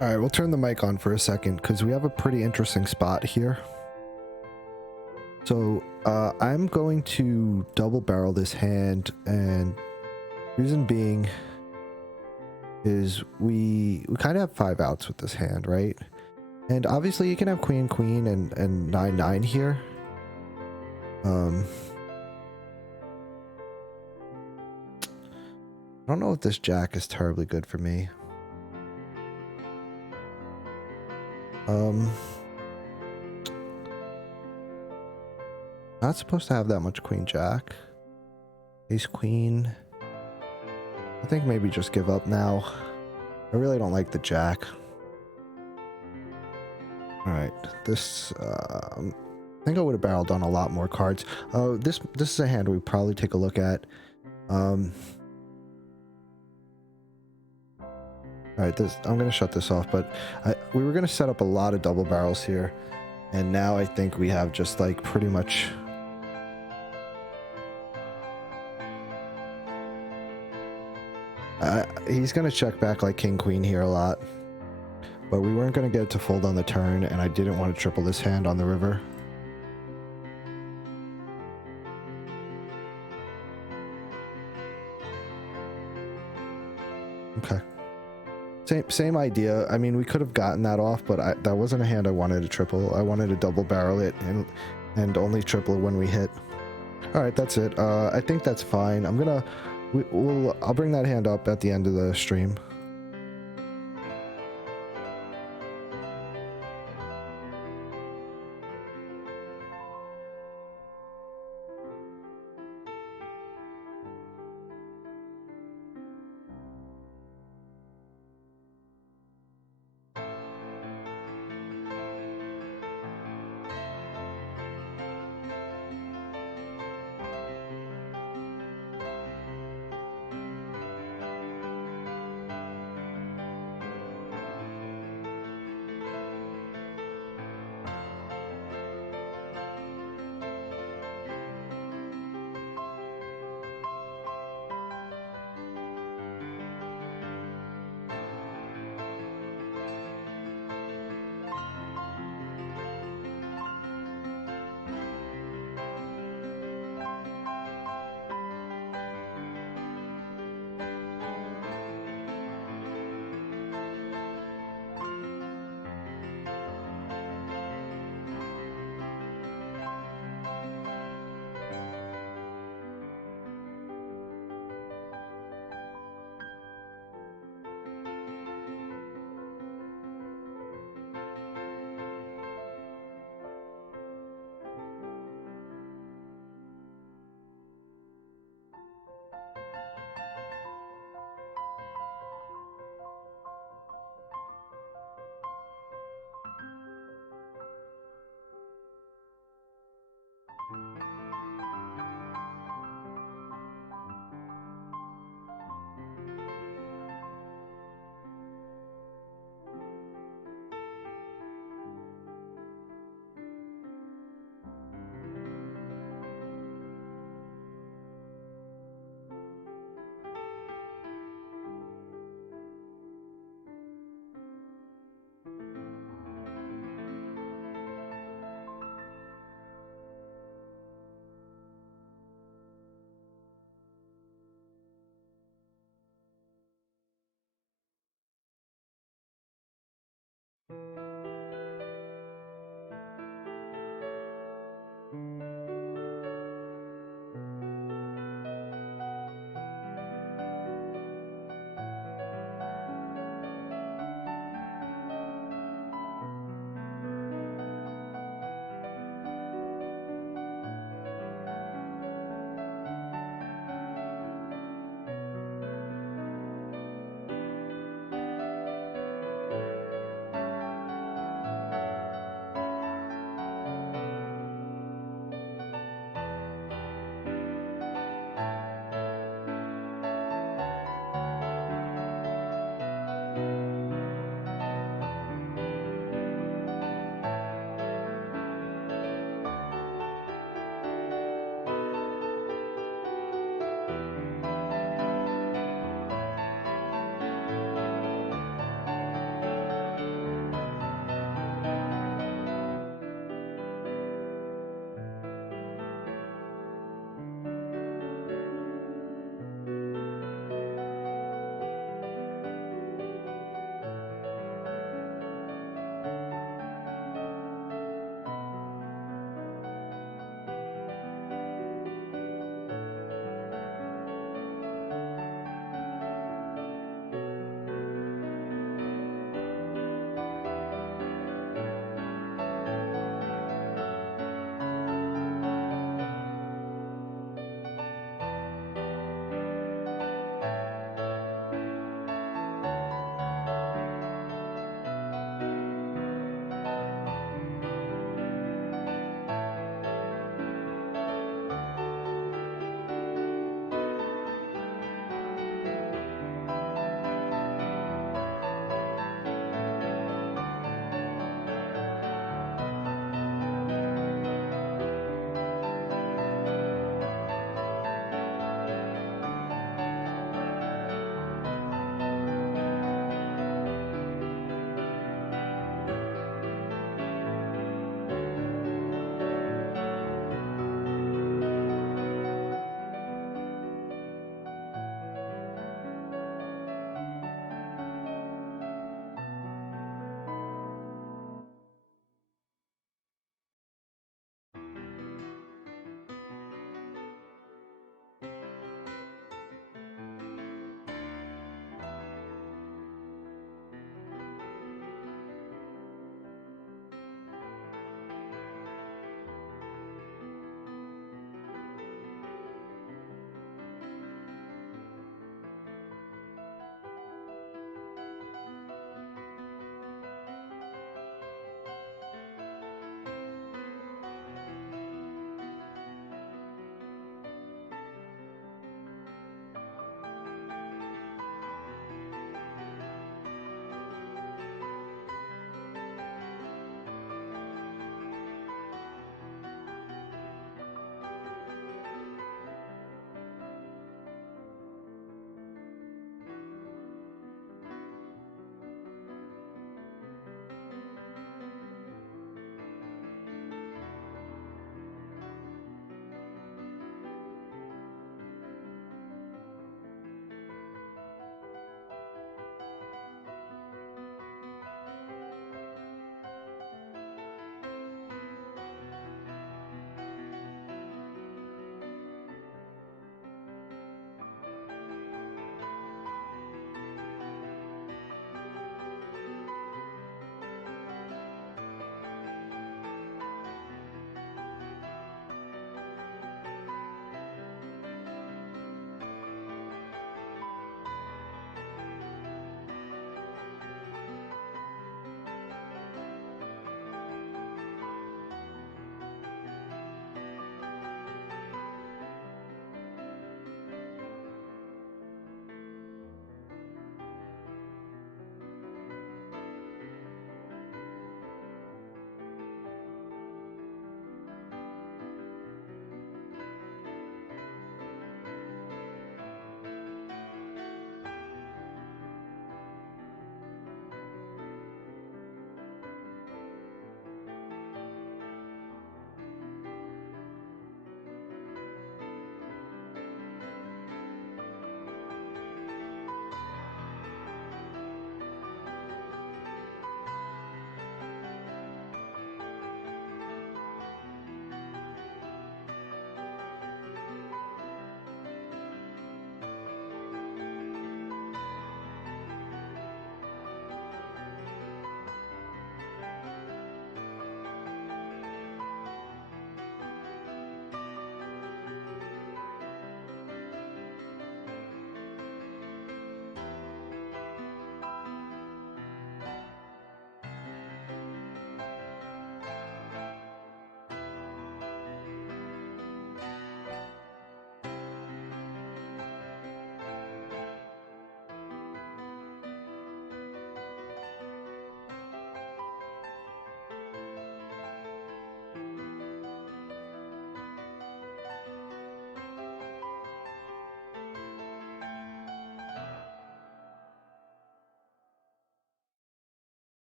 All right, we'll turn the mic on for a second because we have a pretty interesting spot here. So I'm going to double barrel this hand, and reason being is we kind of have 5 outs with this hand, right? And obviously you can have queen queen and 9-9 here. I don't know if this jack is terribly good for me. Not supposed to have that much queen jack. Ace queen. I think maybe just give up now. I really don't like the jack. All right, this I think I would have barreled on a lot more cards. This is a hand we probably take a look at. All right, I'm gonna shut this off, but we were gonna set up a lot of double barrels here, and now I think we have just like pretty much. He's gonna check back like king queen here a lot, but we weren't gonna get it to fold on the turn, and I didn't want to triple this hand on the river. Okay. Same idea. I mean, we could have gotten that off, but that wasn't a hand I wanted to triple. I wanted to double barrel it and only triple when we hit. All right, that's it. I think that's fine. I'll bring that hand up at the end of the stream.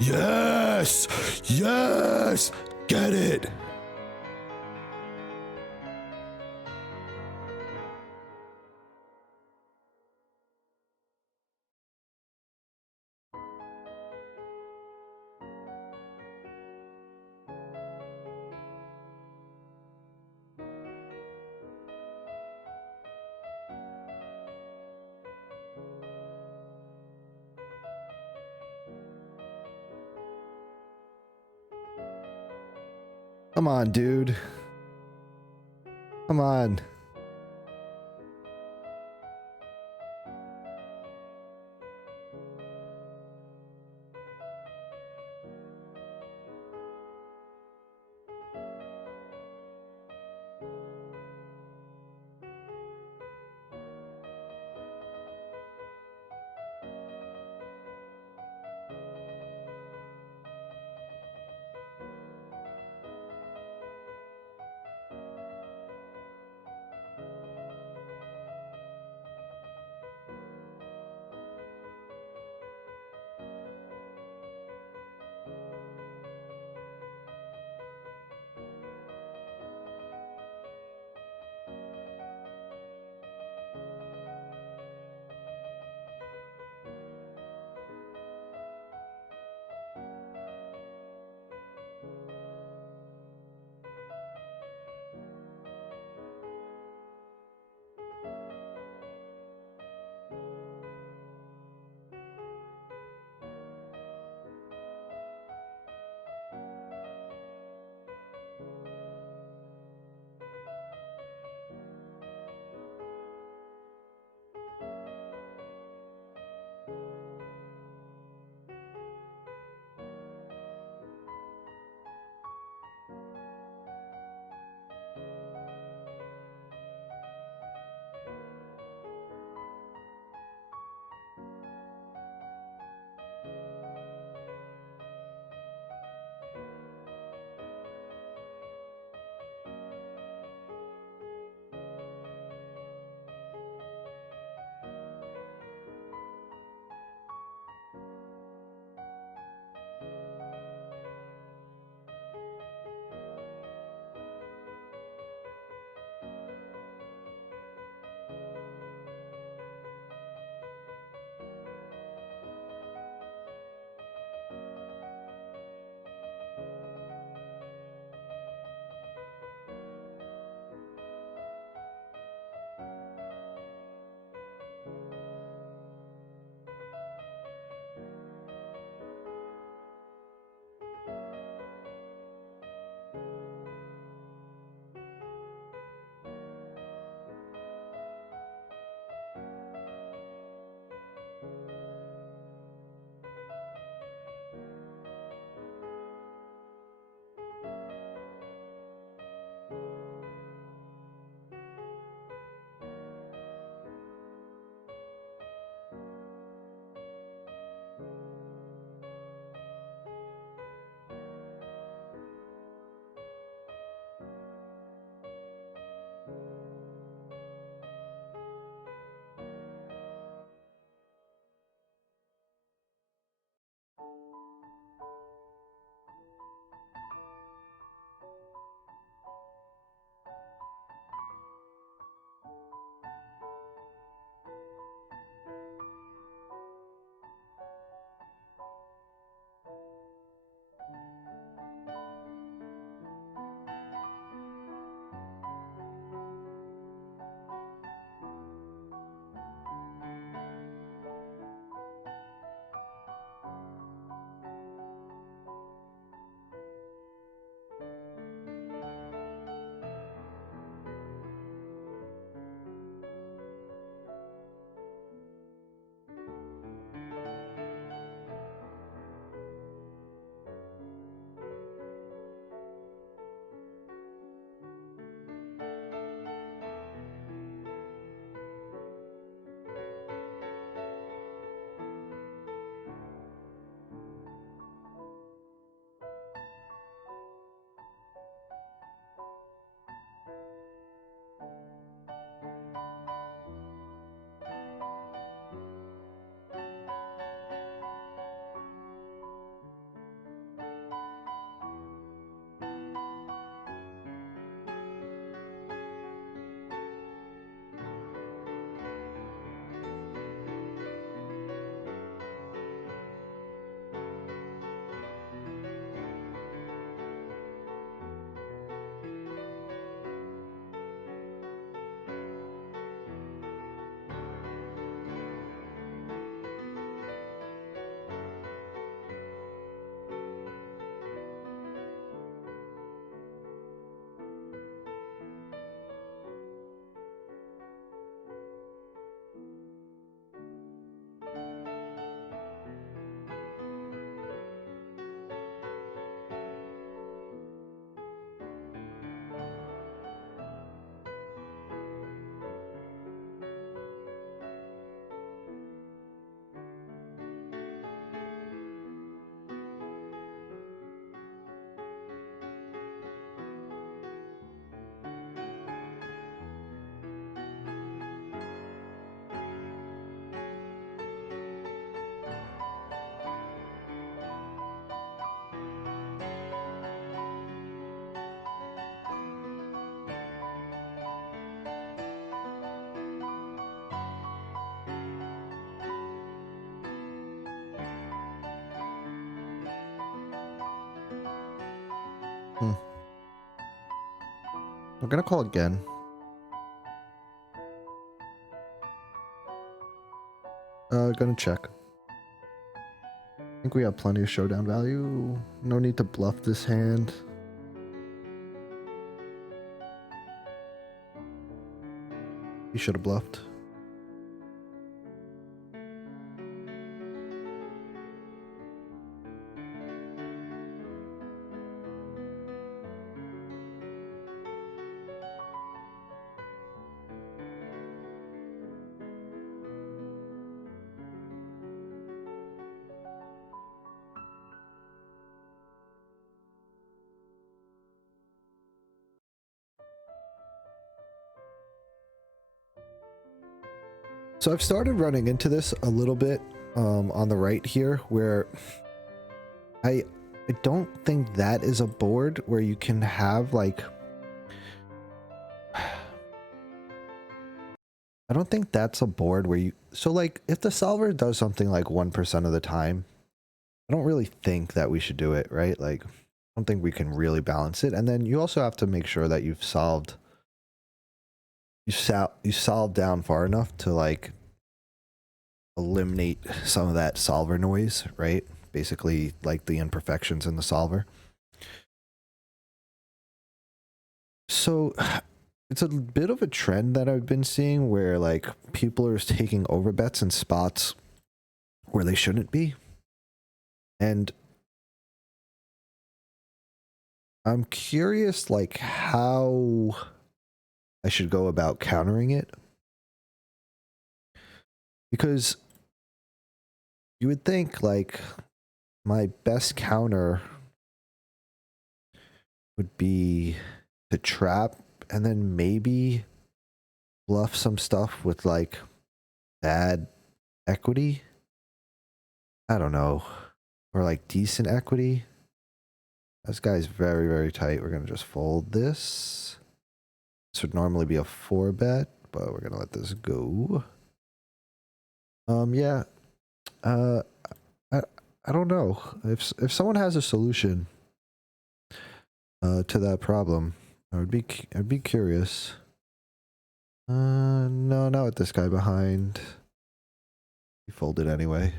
Yes! Yes! Get it! Come on, dude. Come on. Hmm. I'm gonna call again. Gonna check. I think we have plenty of showdown value. No need to bluff this hand. He should have bluffed. So I've started running into this a little bit on the right here, where I don't think that is a board where you can have like, I don't think that's a board where you, so like if the solver does something like 1% of the time, I don't really think that we should do it, right? Like, I don't think we can really balance it. And then you also have to make sure that you've solved, you solved down far enough to like eliminate some of that solver noise, right? Basically like the imperfections in the solver. So it's a bit of a trend that I've been seeing where like people are taking overbets in spots where they shouldn't be. And I'm curious like how I should go about countering it. Because you would think like my best counter would be to trap and then maybe bluff some stuff with like bad equity. I don't know. Or like decent equity. This guy's very, very tight. We're going to just fold this. This would normally be a 4-bet, but we're going to let this go. Yeah. Uh, I don't know. If someone has a solution to that problem, I'd be curious. No, not with this guy behind. He folded anyway.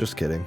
Just kidding.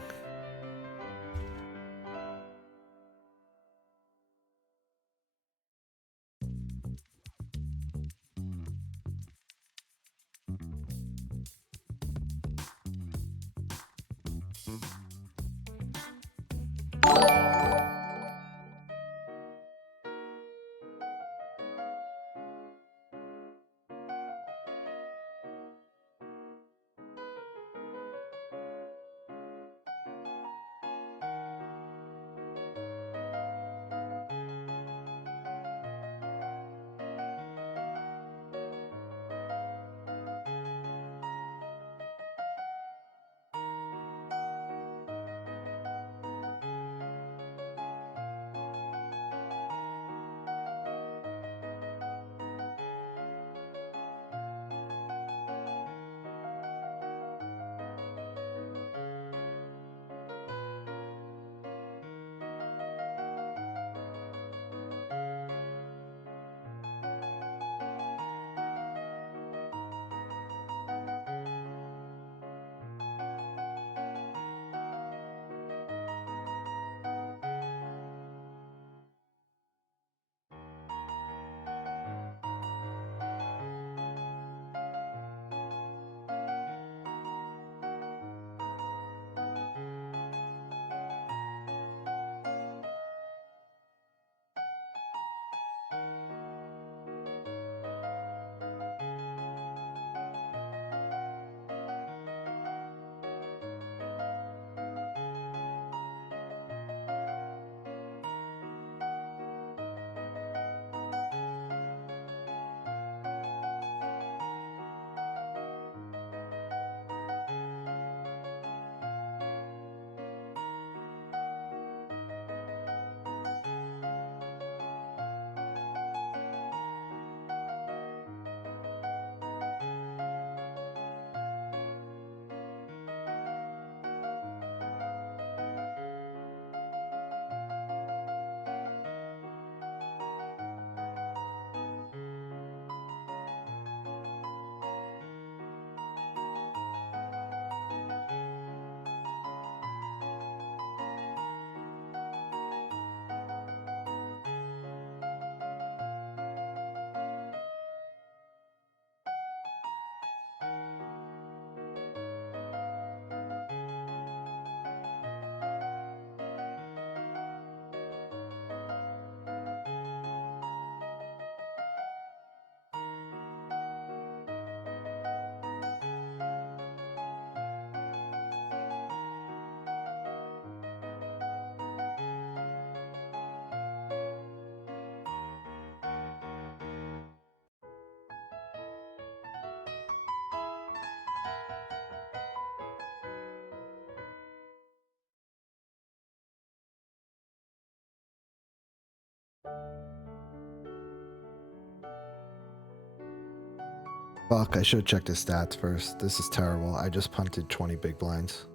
Fuck, I should have checked his stats first. This is terrible. I just punted 20 big blinds.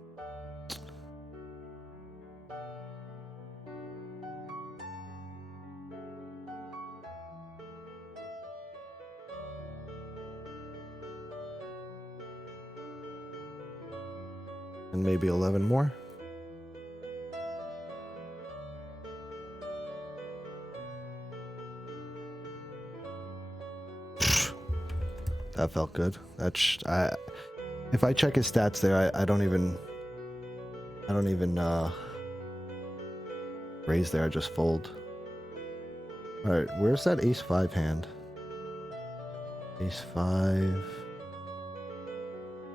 And maybe 11 more. That felt good. If I check his stats there, I don't even raise there. I just fold. All right, where's that ace 5 hand? Ace 5.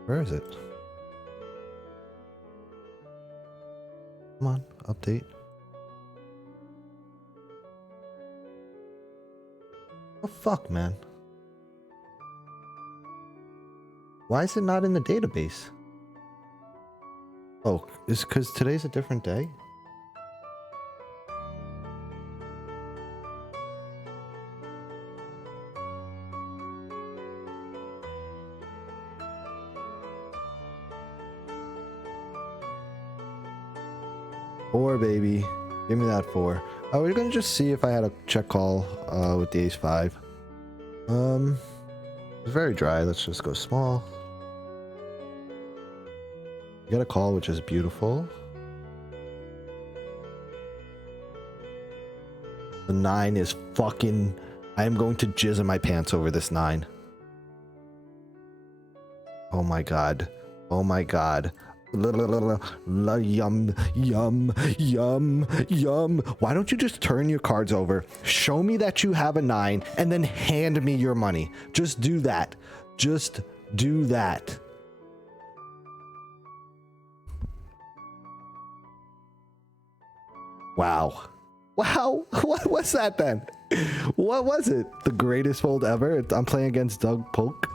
Where is it? Come on, update. Oh fuck, man. Why is it not in the database? Oh, is because today's a different day? Four, baby. Give me that 4. We're gonna just see if I had a check call with the ace 5. It's very dry. Let's just go small. You got a call, which is beautiful. The 9 is fucking... I am going to jizz in my pants over this 9. Oh my god. Oh my god. Yum, yum, yum, yum. Why don't you just turn your cards over, show me that you have a 9, and then hand me your money? Just do that. Just do that. Wow. Wow. What was that then? What was it? The greatest fold ever? I'm playing against Doug Polk.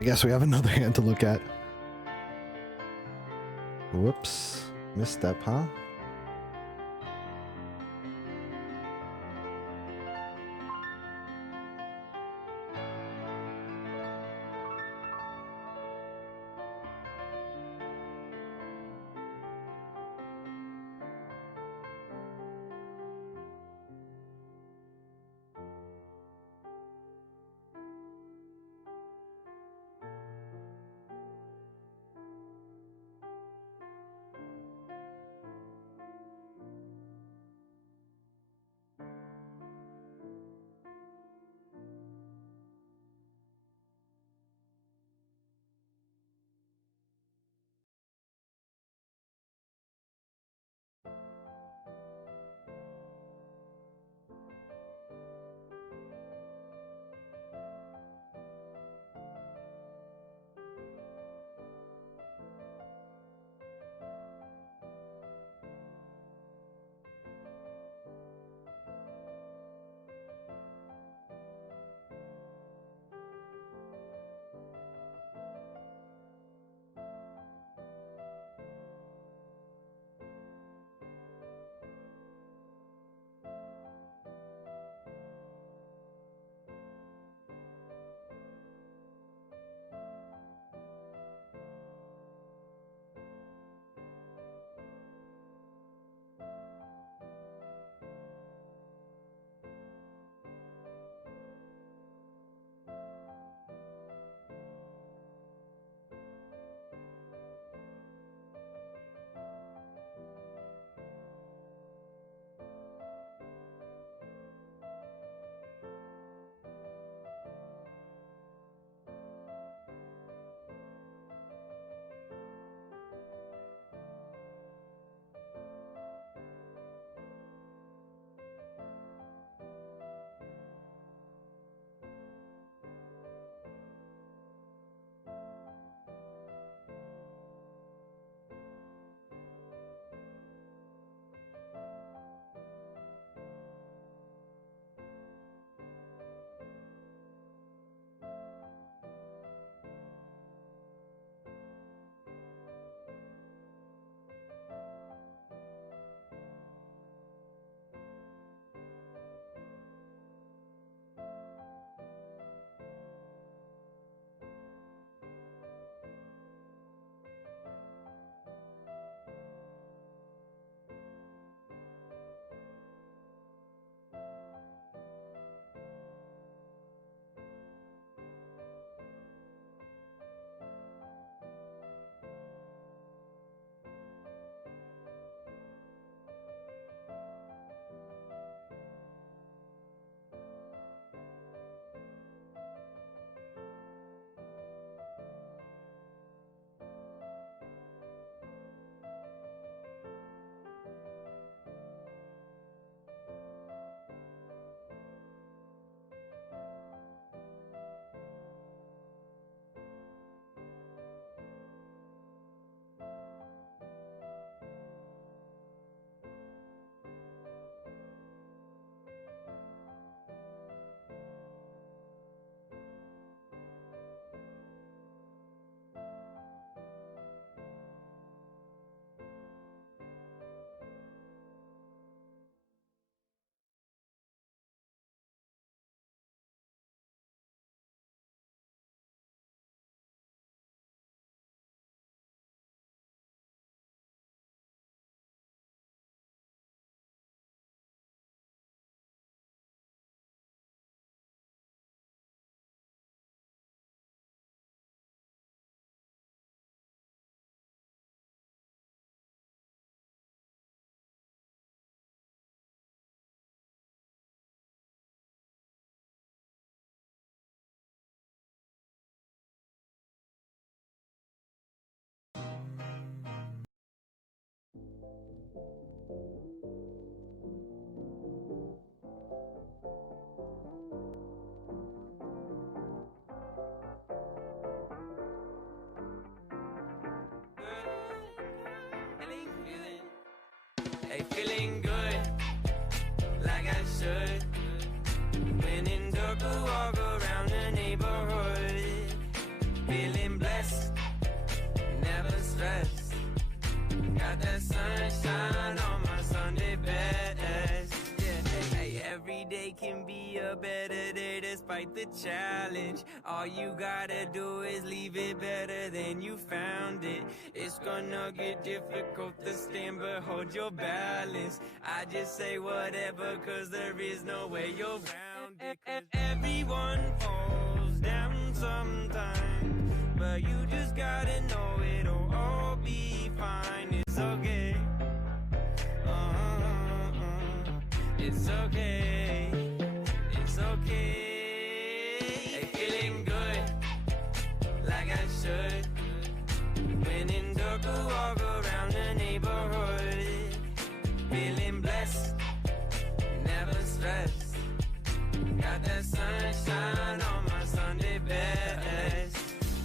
I guess we have another hand to look at. Whoops. Misstep, huh? Hey, feeling good, like I should. When in dark, I walk around the neighborhood. Feeling blessed, never stressed. Got that sunshine on my Sunday best. Yeah, hey, every day can be a better day despite the challenge. All you gotta do is leave it better than you found it. It's gonna get difficult to stand, but hold your balance. I just say whatever, cause there is no way you're around it. Everyone falls down sometime, but you just gotta know it'll all be fine. It's okay. It's okay. It's okay. Hey, feeling good, like I should. When in dark, I walk around the neighborhood. Feeling blessed, never stressed. Got that sunshine on my Sunday best.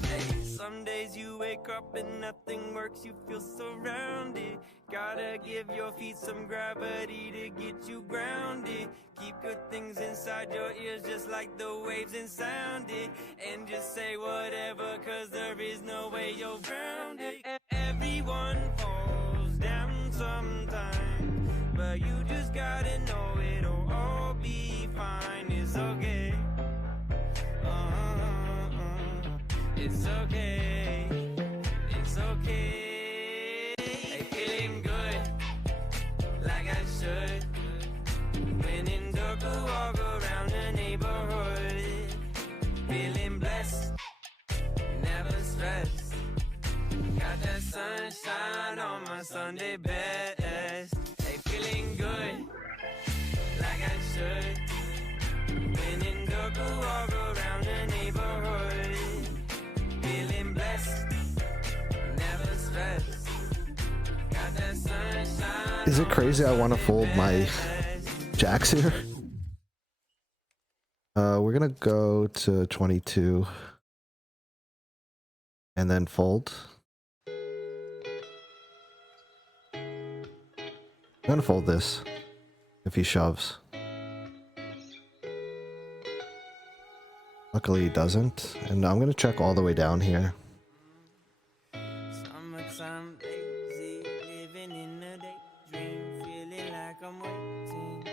Hey, some days you wake up and nothing works, you feel surrounded. Gotta give your feet some gravity to get you grounded. Keep good things inside your ears just like the waves and sound it. And just say whatever, cause there is no way you're grounded. Everyone falls down sometime, but you just gotta know it'll all be fine. It's okay. It's okay. It's okay. Hey, feeling good, like I should. When in dark, I walk around the neighborhood. Feeling blessed, never stressed. Got that sunshine on my Sunday best. Hey, feeling good, like I should. When in dark, I walk around the neighborhood. Feeling blessed, never stressed. Got that sunshine. Is it crazy I want to fold my jacks here? We're gonna go to 22 and then fold. I'm gonna fold this if he shoves. Luckily he doesn't, and I'm gonna check all the way down here. Summertime lazy, living in a daydream, feeling like I'm waiting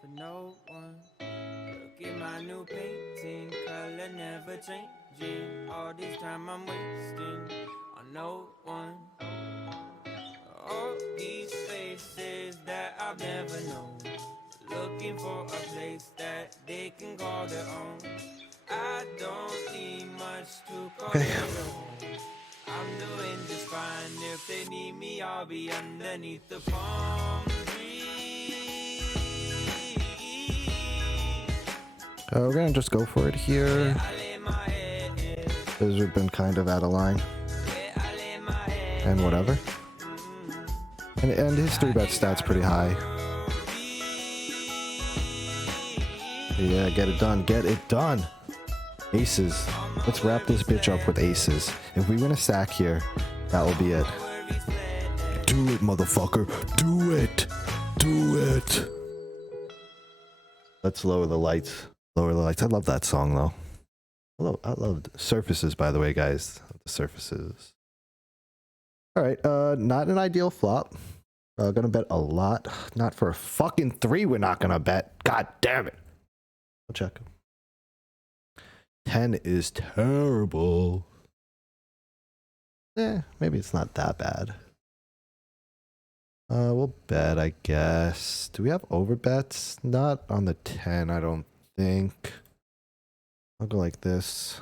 for no one. Look at my new painting, color never changing. All this time I'm wasting on no one. All these faces that I've never known, looking for a place that they can call their own. I don't need much to call it home. I'm doing just fine. If they need me, I'll be underneath the palm tree. We're gonna just go for it here, because we've been kind of out of line. And whatever. And his 3-bet stat's pretty high. Yeah, get it done. Get it done. Aces. Let's wrap this bitch up with aces. If we win a stack here, that will be it. Do it, motherfucker. Do it. Do it. Let's lower the lights. Lower the lights. I love that song, though. I love Surfaces, by the way, guys. The Surfaces. All right. Not an ideal flop. Gonna bet a lot. Not for a fucking 3 we're not gonna bet. God damn it. I'll check. 10 is terrible. Maybe it's not that bad. We'll bet, I guess. Do we have overbets? Not on the 10, I don't think. I'll go like this.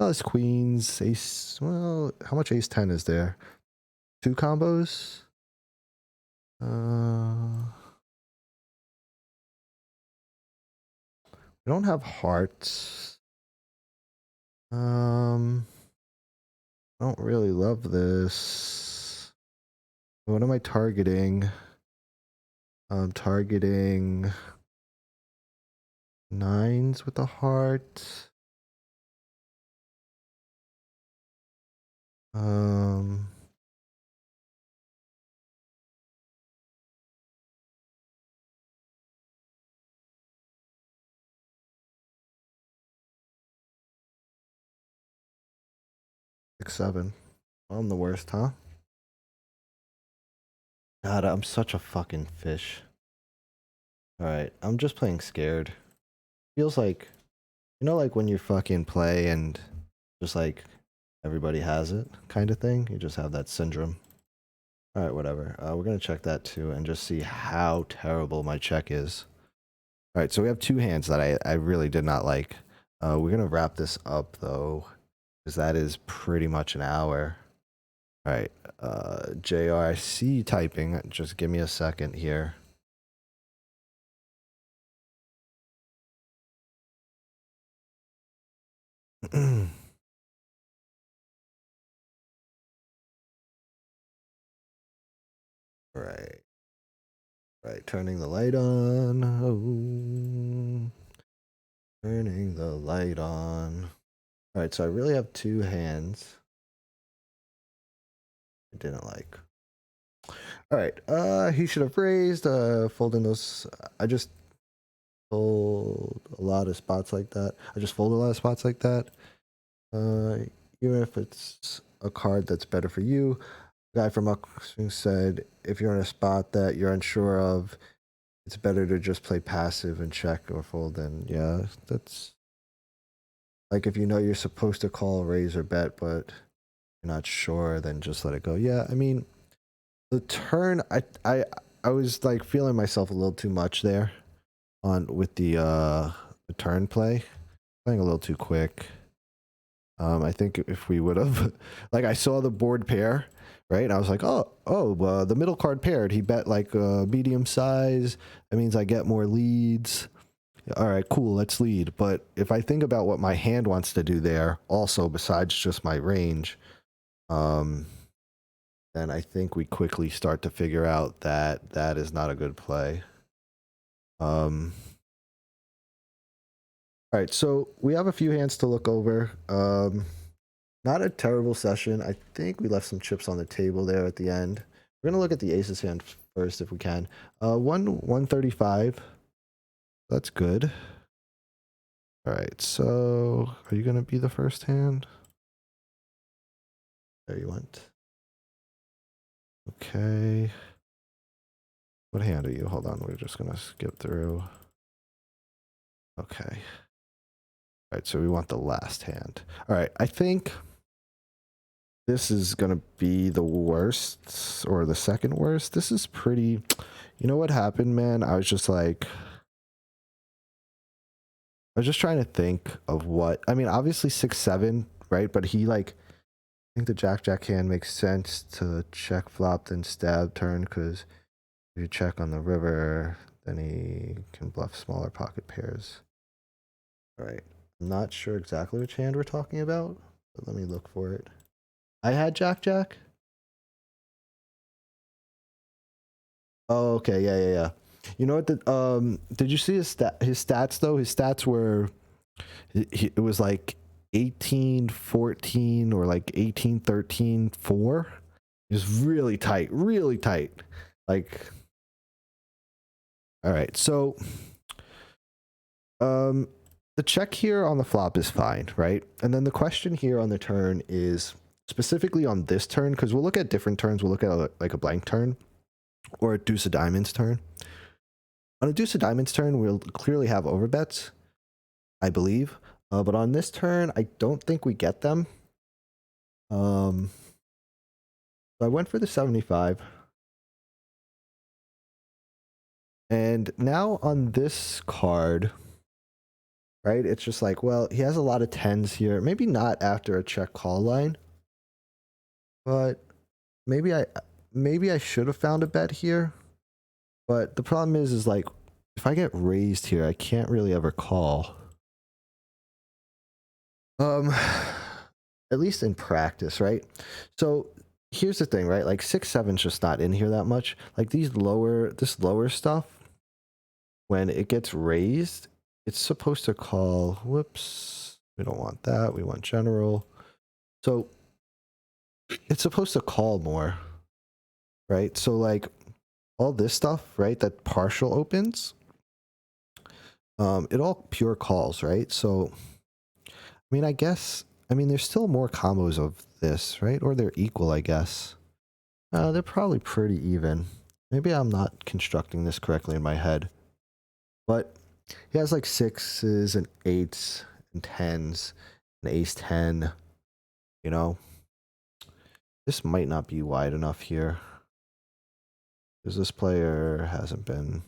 Oh, it's queens, ace. Well, how much ace 10 is there? 2 combos? We don't have hearts. I don't really love this. What am I targeting? I'm targeting 9s with a heart. 6-7. I'm the worst, huh? God, I'm such a fucking fish. Alright, I'm just playing scared. Feels like, you know, like when you fucking play and just like everybody has it kind of thing? You just have that syndrome. Alright, whatever. We're gonna check that too and just see how terrible my check is. Alright, so we have two hands that I really did not like. We're gonna wrap this up though, because that is pretty much an hour. Alright, JR, I see you typing. Just give me a second here. Right. Right, turning the light on. Oh, turning the light on. Alright, so I really have two hands. I didn't like. Alright, he should have raised, folding those. I just fold a lot of spots like that. I just fold a lot of spots like that. Even if it's a card that's better for you. Guy from Upswing said, if you're in a spot that you're unsure of, it's better to just play passive and check or fold. And yeah, that's like if you know you're supposed to call, raise, or bet, but you're not sure, then just let it go. Yeah, I mean, the turn, I was like feeling myself a little too much there on with the turn play, playing a little too quick. I think if we would have, like, I saw the board pair, right? And I was like, the middle card paired. He bet like medium size. That means I get more leads. All right, cool. Let's lead. But if I think about what my hand wants to do there, also besides just my range, then I think we quickly start to figure out that that is not a good play. All right, so we have a few hands to look over. Not a terrible session. I think we left some chips on the table there at the end. We're gonna look at the aces hand first if we can. 135. That's good. All right, so are you gonna be the first hand? There you went. Okay. What hand are you? Hold on, we're just gonna skip through. Okay. All right, so we want the last hand. All right, I think this is gonna be the worst or the second worst. This is pretty, you know what happened, man? I was just like, I was just trying to think of what, I mean, obviously 6-7, right? But he like, I think the Jack hand makes sense to check flop then stab turn, because if you check on the river, then he can bluff smaller pocket pairs. All right, I'm not sure exactly which hand we're talking about, but let me look for it. I had Jack. Oh, okay, yeah. You know what? Did you see his stats though? His stats were, it was like 18-14 or like 18-13-4. It was really tight, really tight. Like, all right, so the check here on the flop is fine, right? And then the question here on the turn is specifically on this turn, because we'll look at different turns. We'll look at like a blank turn or a deuce of diamonds turn. On a deuce of diamonds turn, we'll clearly have overbets, I believe. But on this turn, I don't think we get them. So I went for the 75. And now on this card, right, it's just like, well, he has a lot of 10s here. Maybe not after a check call line. But maybe I should have found a bet here. But the problem is like, if I get raised here, I can't really ever call. At least in practice, right? So here's the thing, right? Like 6-7's just not in here that much. Like this lower stuff, when it gets raised, it's supposed to call. Whoops, we don't want that. We want general. So it's supposed to call more, right? So like all this stuff, right? That partial opens, it all pure calls, right? So I mean, I guess I mean, there's still more combos of this, right? Or they're equal, I guess. They're probably pretty even. Maybe I'm not constructing this correctly in my head. But he has like 6s and 8s and 10s and ace 10. You know, this might not be wide enough here. Because this player hasn't been...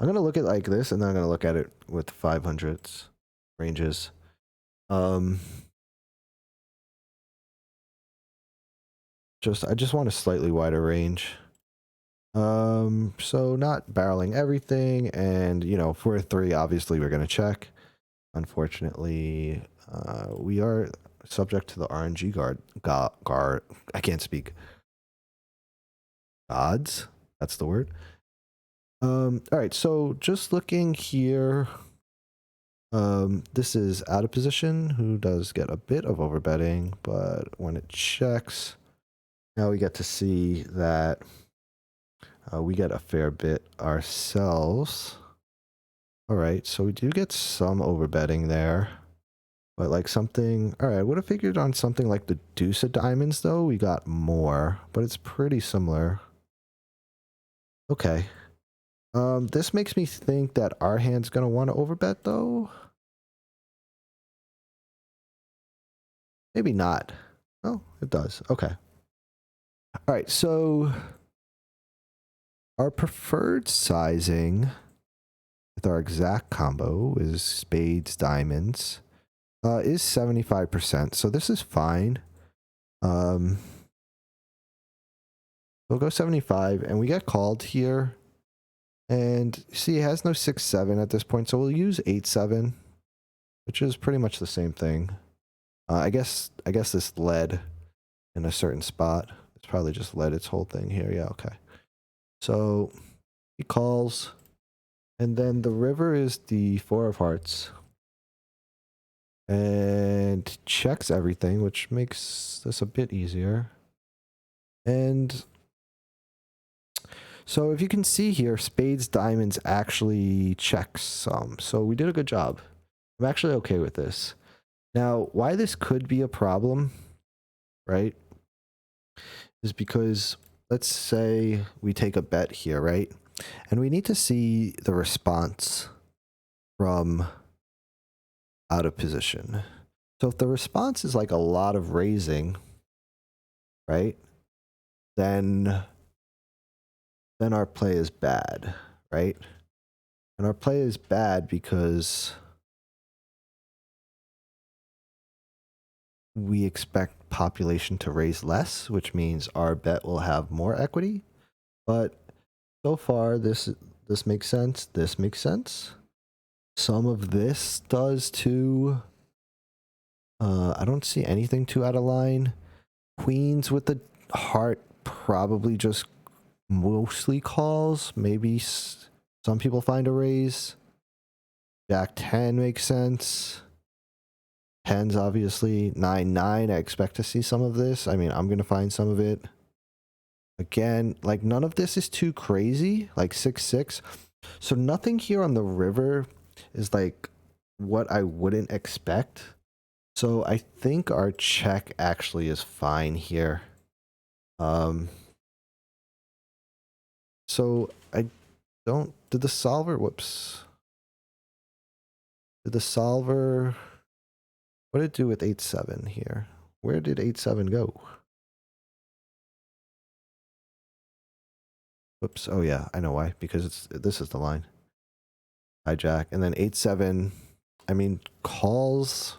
I'm going to look at like this, and then I'm going to look at it with 500s ranges. I just want a slightly wider range. So not barreling everything, and you know, for a 3, obviously we're going to check. Unfortunately, we are subject to the RNG guard. I can't speak. Gods? That's the word. All right, so just looking here, this is out of position, who does get a bit of overbetting, but when it checks, now we get to see that we get a fair bit ourselves. All right, so we do get some overbetting there, but like something, all right, I would have figured on something like the deuce of diamonds though, we got more, but it's pretty similar. Okay. This makes me think that our hand's gonna want to overbet though. Maybe not. Oh, it does. Okay. All right, so our preferred sizing with our exact combo is spades, diamonds, is 75%. So this is fine. We'll go 75, and we get called here. And see, it has no 6-7 at this point, so we'll use 8-7, which is pretty much the same thing. I guess this led in a certain spot. It's probably just led its whole thing here. Yeah, okay. So he calls, and then the river is the 4 of hearts, and checks everything, which makes this a bit easier. And so if you can see here, spades, diamonds actually checks some. So we did a good job. I'm actually okay with this. Now, why this could be a problem, right, is because let's say we take a bet here, right? And we need to see the response from out of position. So if the response is like a lot of raising, right, then our play is bad, right? And our play is bad because we expect population to raise less, which means our bet will have more equity. But so far, this makes sense. This makes sense. Some of this does too. I don't see anything too out of line. Queens with the heart probably just mostly calls. Maybe some people find a raise. Jack 10 makes sense. 10's obviously 9-9. I expect to see some of this. I mean, I'm going to find some of it. Again, like none of this is too crazy. Like 6-6. So nothing here on the river is like what I wouldn't expect. So I think our check actually is fine here. So I don't... Did the solver... Whoops. Did the solver... What did it do with 8-7 here? Where did 8-7 go? Whoops. Oh yeah, I know why. Because this is the line. Hijack. And then 8-7, I mean, calls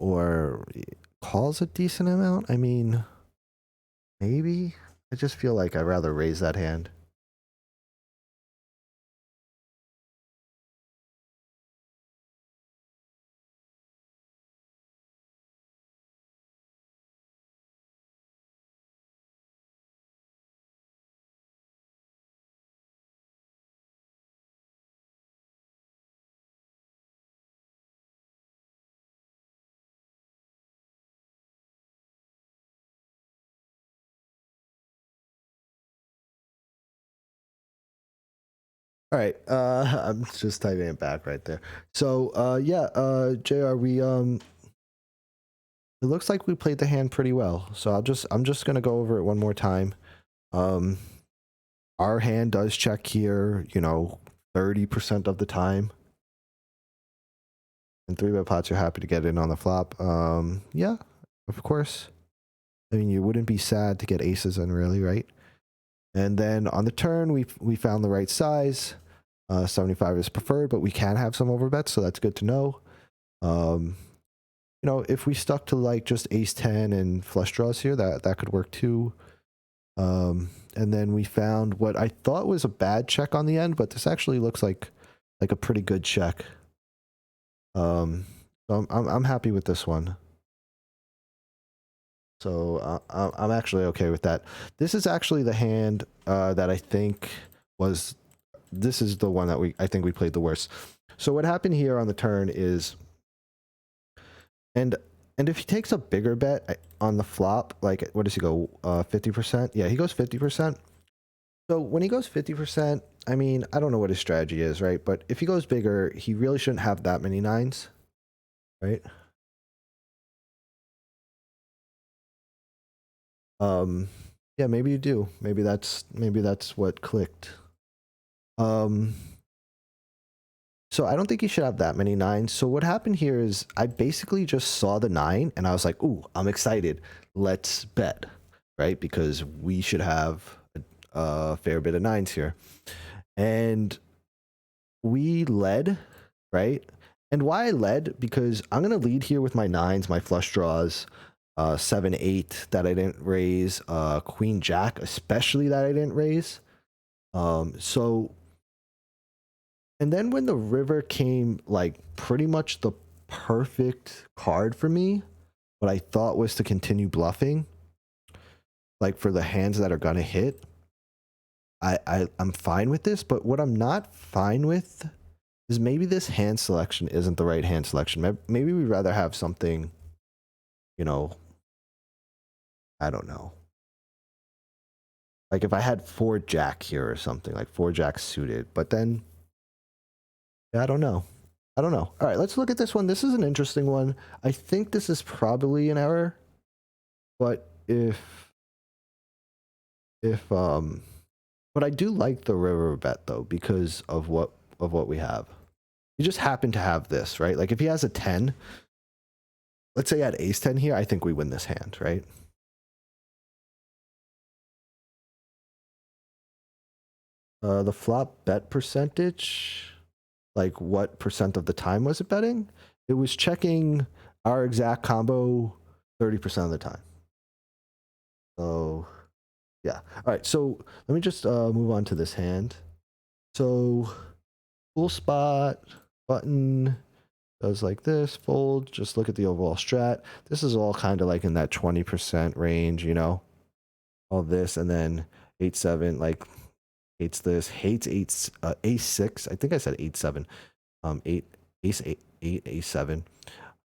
a decent amount. I mean, maybe. I just feel like I'd rather raise that hand. All right, I'm just typing it back right there. So, yeah, JR, it looks like we played the hand pretty well. So I'm just gonna go over it one more time. Um, our hand does check here, you know, 30% of the time. And 3-bet pots, you're happy to get in on the flop. Yeah, of course. I mean, you wouldn't be sad to get aces in, really, right? And then on the turn, we found the right size. 75 is preferred, but we can have some overbets, so that's good to know. You know, if we stuck to like just ace 10 and flush draws here, that could work too. And then we found what I thought was a bad check on the end, but this actually looks like a pretty good check. So I'm happy with this one. So I'm actually okay with that. This is actually the hand that I think was. This is the one that I think we played the worst. So what happened here on the turn is, and if he takes a bigger bet on the flop, like what does he go? 50%? Yeah, he goes 50%. So when he goes 50%, I mean, I don't know what his strategy is, right? But if he goes bigger, he really shouldn't have that many nines, right? Yeah, maybe you do. Maybe that's what clicked. So I don't think he should have that many nines. So what happened here is I basically just saw the 9 and I was like, ooh, I'm excited. Let's bet, right? Because we should have a fair bit of nines here. And we led, right? And why I led, because I'm going to lead here with my nines, my flush draws, 7, 8 that I didn't raise, queen, jack, especially that I didn't raise. So, and then when the river came, like pretty much the perfect card for me, what I thought was to continue bluffing, like for the hands that are gonna hit, I'm fine with this. But what I'm not fine with is maybe this hand selection isn't the right hand selection. Maybe we'd rather have something, you know, I don't know. Like if I had 4 jack here or something, like 4 jack suited, but then, yeah, I don't know. I don't know. All right, let's look at this one. This is an interesting one. I think this is probably an error, but but I do like the river bet though because of what we have. You just happen to have this, right? Like if he has a 10, let's say he had ace 10 here, I think we win this hand, right? The flop bet percentage, like what percent of the time was it betting? It was checking our exact combo 30% of the time. So yeah. All right. So let me just move on to this hand. So full spot, button, does like this, fold, just look at the overall strat. This is all kind of like in that 20% range, you know, all this, and then 8-7, like hates this, hates ace 6. I think I said 8-7. 8, ace 8, ace 7.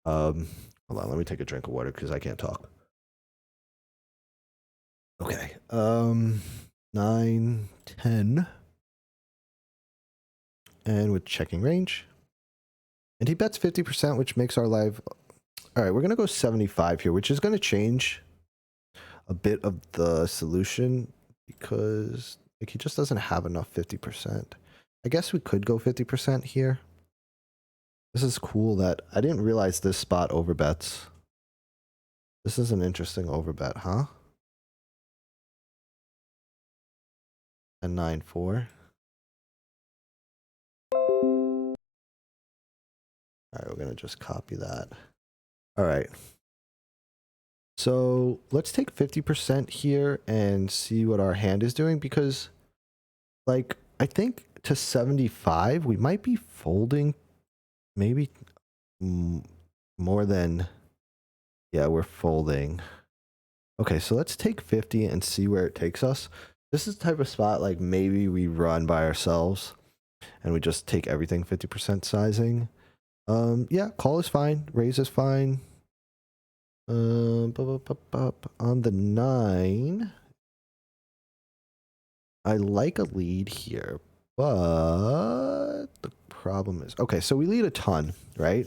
Hold on, let me take a drink of water because I can't talk. Okay. 9, 10. And with checking range. And he bets 50%, which makes our live. All right, we're going to go 75 here, which is going to change a bit of the solution because like he just doesn't have enough 50%. I guess we could go 50% here. This is cool that I didn't realize this spot overbets. This is an interesting overbet, huh? And 9-4. All right, we're going to just copy that. All right. So let's take 50% here and see what our hand is doing because, like, I think to 75, we might be folding maybe more than, yeah, we're folding. Okay, so let's take 50 and see where it takes us. This is the type of spot like maybe we run by ourselves and we just take everything 50% sizing. Yeah, call is fine, raise is fine. On the 9, I like a lead here, but the problem is, okay, so we lead a ton, right?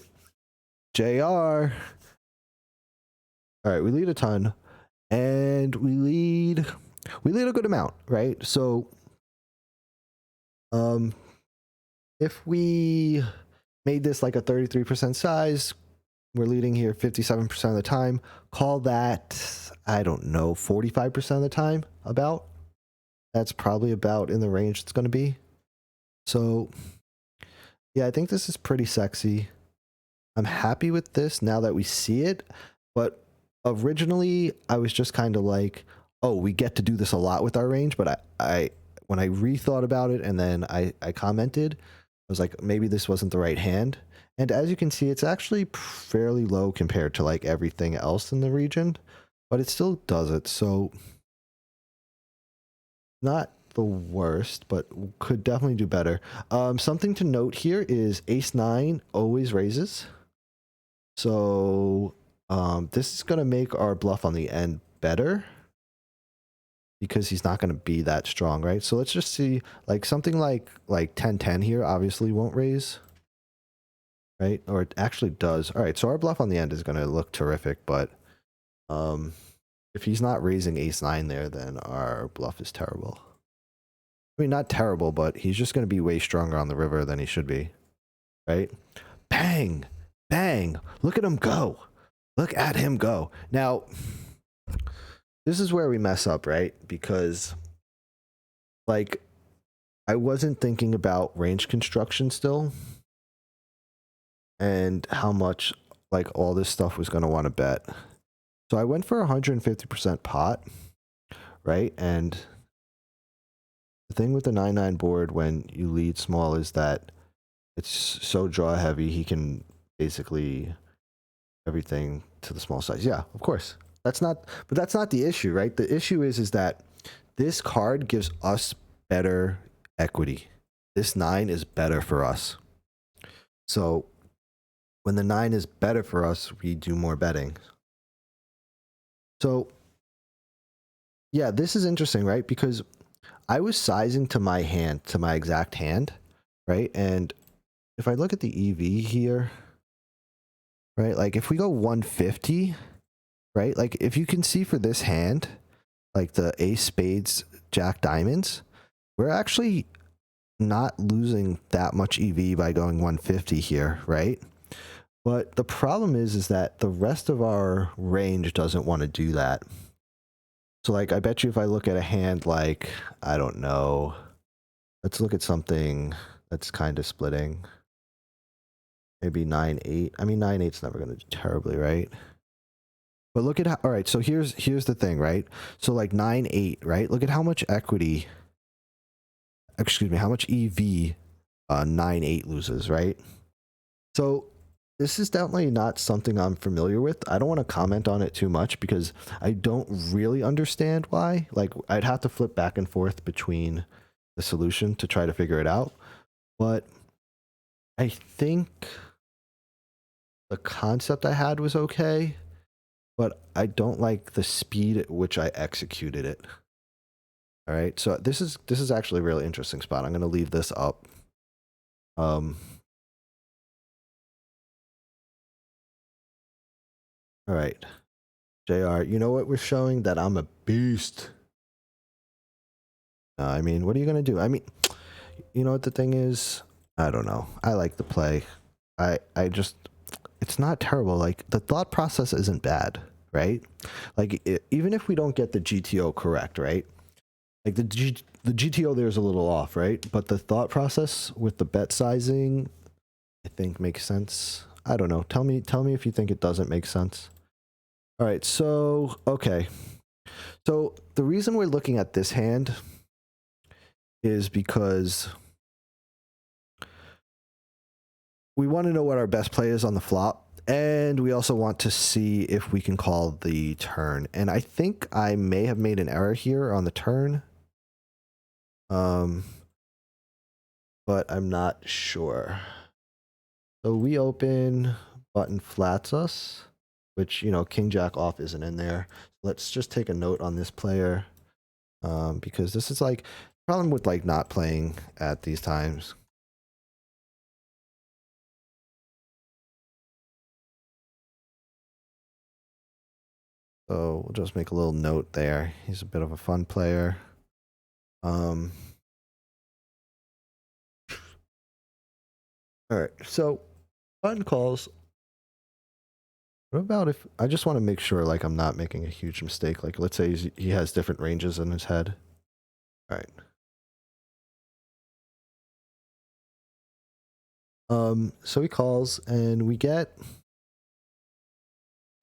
JR, All right, we lead a ton, and we lead a good amount, right? So, if we made this like a 33% size, we're leading here 57% of the time. Call that, I don't know, 45% of the time, about. That's probably about in the range it's going to be. So, yeah, I think this is pretty sexy. I'm happy with this now that we see it, but originally I was just kind of like, oh, we get to do this a lot with our range, but I when I rethought about it and then I commented, I was like, maybe this wasn't the right hand. And as you can see, it's actually fairly low compared to like everything else in the region, but it still does it. So not the worst, but could definitely do better. Something to note here is ace 9 always raises. So this is going to make our bluff on the end better because he's not going to be that strong, right? So let's just see, like something like 10-10 here obviously won't raise, right? Or it actually does. All right, so our bluff on the end is going to look terrific, but if he's not raising ace 9 there, then our bluff is terrible. I mean, not terrible, but he's just going to be way stronger on the river than he should be, right? Bang! Bang! Look at him go! Look at him go. Now, this is where we mess up, right? Because, like, I wasn't thinking about range construction still and how much, like, all this stuff was going to want to bet. So I went for 150% pot, right? And the thing with the 9-9 board when you lead small is that it's so draw heavy, he can basically everything to the small size. Yeah, of course. That's not the issue, right? The issue is that this card gives us better equity. This 9 is better for us. So when the 9 is better for us, we do more betting. So yeah, this is interesting, right? Because I was sizing to my hand, to my exact hand, right? And if I look at the EV here, right? Like if we go 150, right? Like if you can see for this hand, like the ace spades, jack diamonds, we're actually not losing that much EV by going 150 here, right? But the problem is that the rest of our range doesn't want to do that. So like, I bet you if I look at a hand like, I don't know, let's look at something that's kind of splitting. Maybe 9-8. I mean, 9-8's never going to do terribly, right? But look at how, all right, so here's the thing, right? So like 9-8, right? Look at how much equity, excuse me, how much EV 9-8 loses, right? So this is definitely not something I'm familiar with. I don't want to comment on it too much because I don't really understand why. Like I'd have to flip back and forth between the solution to try to figure it out. But I think the concept I had was okay, but I don't like the speed at which I executed it. All right, so this is actually a really interesting spot. I'm going to leave this up. All right, JR, you know what we're showing? That I'm a beast. I mean, what are you going to do? I mean, you know what the thing is? I don't know. I like the play. I just, it's not terrible. Like the thought process isn't bad, right? Like even if we don't get the GTO correct, right? Like the GTO there's a little off, right? But the thought process with the bet sizing, I think makes sense. I don't know. Tell me if you think it doesn't make sense. All right, so okay. So the reason we're looking at this hand is because we want to know what our best play is on the flop, and we also want to see if we can call the turn. And I think I may have made an error here on the turn. But I'm not sure. So we open, button flats us, which, you know, king jack off isn't in there. Let's just take a note on this player, because this is like problem with like not playing at these times. So we'll just make a little note there. He's a bit of a fun player. All right, so button calls. What about if I just want to make sure like I'm not making a huge mistake? Like let's say he has different ranges in his head. All right. So he calls and we get,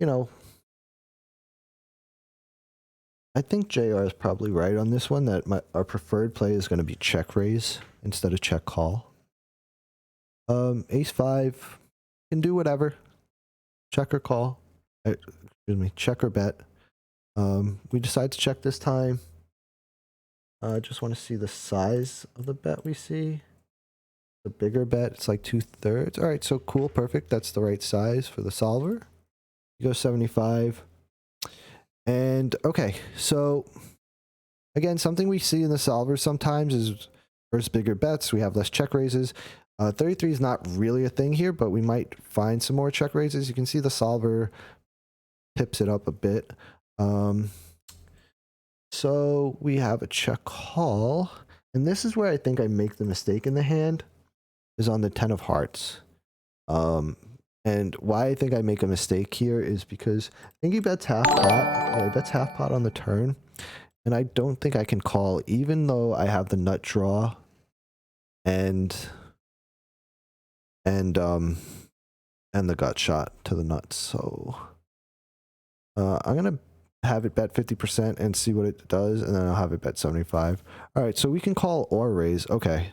you know, I think JR is probably right on this one that our preferred play is going to be check raise instead of check call. Ace 5 can do whatever. Check or call. Excuse me, check or bet. We decide to check this time. I just want to see the size of the bet we see. The bigger bet, it's like 2/3. All right, so cool, perfect. That's the right size for the solver. You go 75. And okay, so again, something we see in the solver sometimes is versus bigger bets, we have less check raises. 33 is not really a thing here, but we might find some more check raises. You can see the solver tips it up a bit. So we have a check call, and this is where I think I make the mistake in the hand, is on the 10 of hearts. And why I think I make a mistake here is because I think he bets half pot. Yeah, he bets half pot on the turn. And I don't think I can call, even though I have the nut draw and the gut shot to the nuts. So I'm gonna have it bet 50% and see what it does, and then I'll have it bet 75. All right, so we can call or raise. Okay.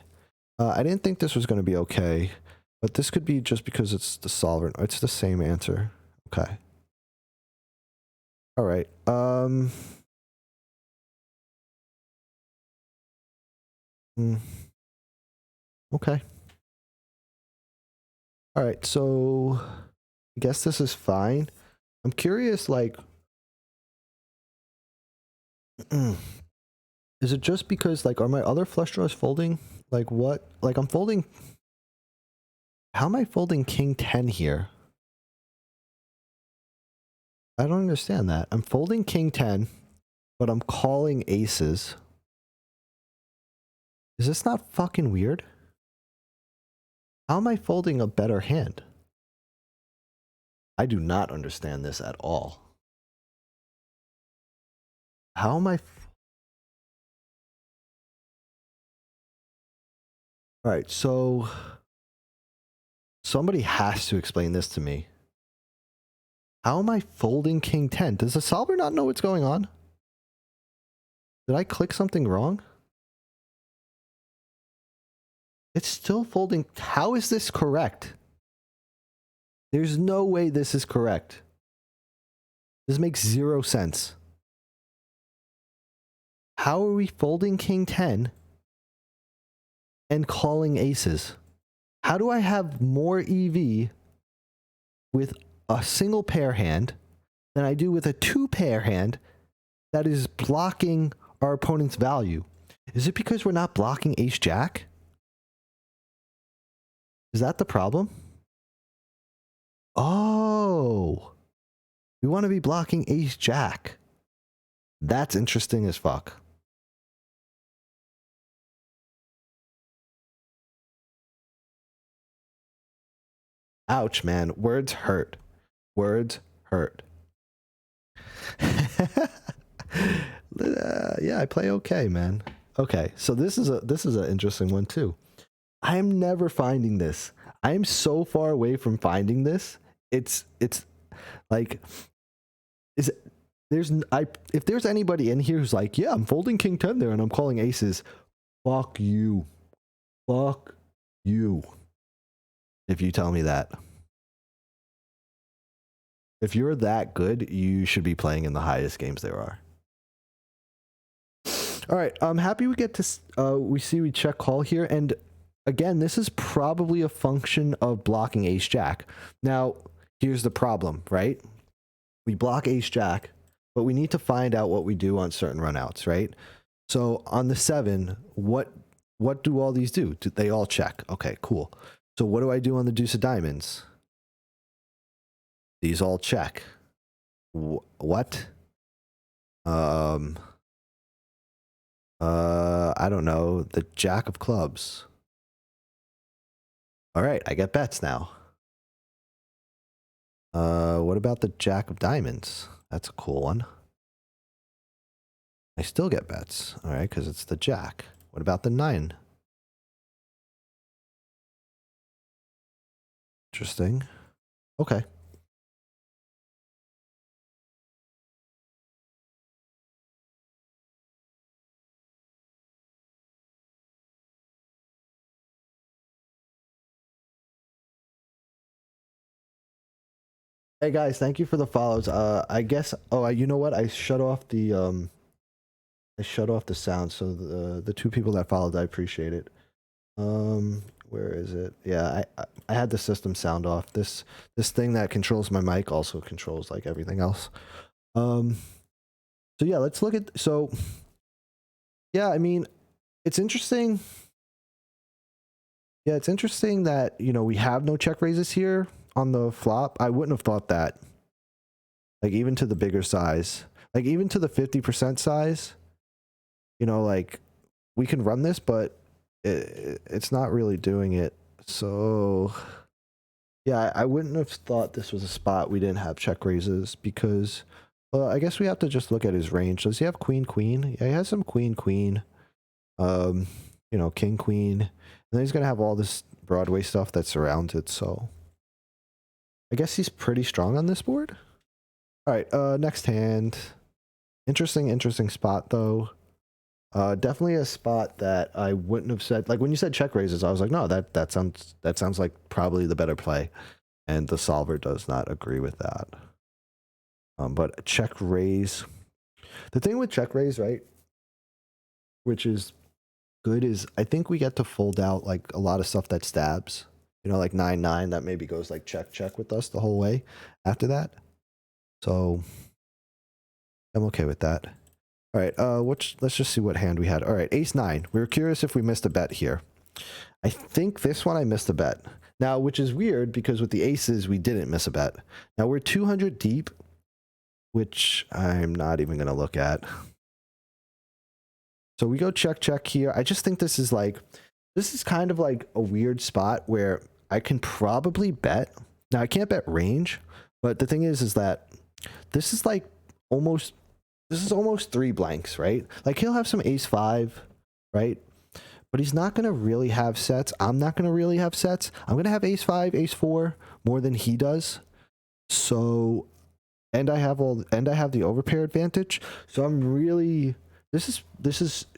I didn't think this was gonna be okay. But this could be just because it's the solver. It's the same answer. Okay. All right. Okay. All right. So I guess this is fine. I'm curious, like, is it just because, like, are my other flush draws folding? Like, what? Like, I'm folding. How am I folding king 10 here? I don't understand that. I'm folding king 10, but I'm calling aces. Is this not fucking weird? How am I folding a better hand? I do not understand this at all. How am I... All right, so... Somebody has to explain this to me. How am I folding king 10? Does the solver not know what's going on? Did I click something wrong? It's still folding. How is this correct? There's no way this is correct. This makes zero sense. How are we folding king 10 and calling aces? How do I have more EV with a single pair hand than I do with a two pair hand that is blocking our opponent's value? Is it because we're not blocking ace jack? Is that the problem? Oh, we want to be blocking ace jack. That's interesting as fuck. Ouch, man. Words hurt. Words hurt. Yeah, I play okay, man. Okay, so this is an interesting one too. I am never finding this. I am so far away from finding this. It's like, if there's anybody in here who's like, yeah, I'm folding king 10 there and I'm calling aces, fuck you. Fuck you. If you tell me that. If you're that good, you should be playing in the highest games there are. All right, I'm happy we get to, we check call here. And again, this is probably a function of blocking ace jack. Now, here's the problem, right? We block ace jack, but we need to find out what we do on certain runouts, right? So on the 7, what do all these do? They all check. Okay, cool. So what do I do on the deuce of diamonds? These all check. What? Um, I don't know, the jack of clubs. All right, I get bets now. What about the jack of diamonds? That's a cool one. I still get bets, all right, because it's the jack. What about the 9? Interesting. Okay. Hey guys, thank you for the follows. I guess. Oh, you know what? I shut off the sound, so the 2 people that followed, I appreciate it. Where is it? Yeah, I had the system sound off. This thing that controls my mic also controls like everything else. So yeah, let's look at. So yeah, I mean, it's interesting. Yeah, it's interesting that we have no check raises here on the flop. I wouldn't have thought that. Like even to the bigger size, like even to the 50% size, like we can run this, but it's not really doing it. So yeah, I wouldn't have thought this was a spot we didn't have check raises because, I guess we have to just look at his range. Does he have queen, queen? Yeah, he has some queen, queen, king, queen, and then he's gonna have all this Broadway stuff that surrounds it. So I guess he's pretty strong on this board. All right, next hand. Interesting spot though. Definitely a spot that I wouldn't have said. Like when you said check raises, I was like, no, that sounds like probably the better play, and the solver does not agree with that. But check raise. The thing with check raise, right, which is good, is I think we get to fold out like a lot of stuff that stabs. Like 9-9 that maybe goes like check with us the whole way after that. So I'm okay with that. All right, let's just see what hand we had. All right, ace-9. We were curious if we missed a bet here. I think this one I missed a bet. Now, which is weird because with the aces, we didn't miss a bet. Now we're 200 deep, which I'm not even going to look at. So we go check here. I just think this is kind of like a weird spot where I can probably bet. Now I can't bet range, but the thing is that this is like almost 3 blanks, right? Like he'll have some ace-5, right? But he's not going to really have sets. I'm not going to really have sets. I'm going to have ace-5, ace-4 more than he does. So, and I have the overpair advantage. So I'm really, this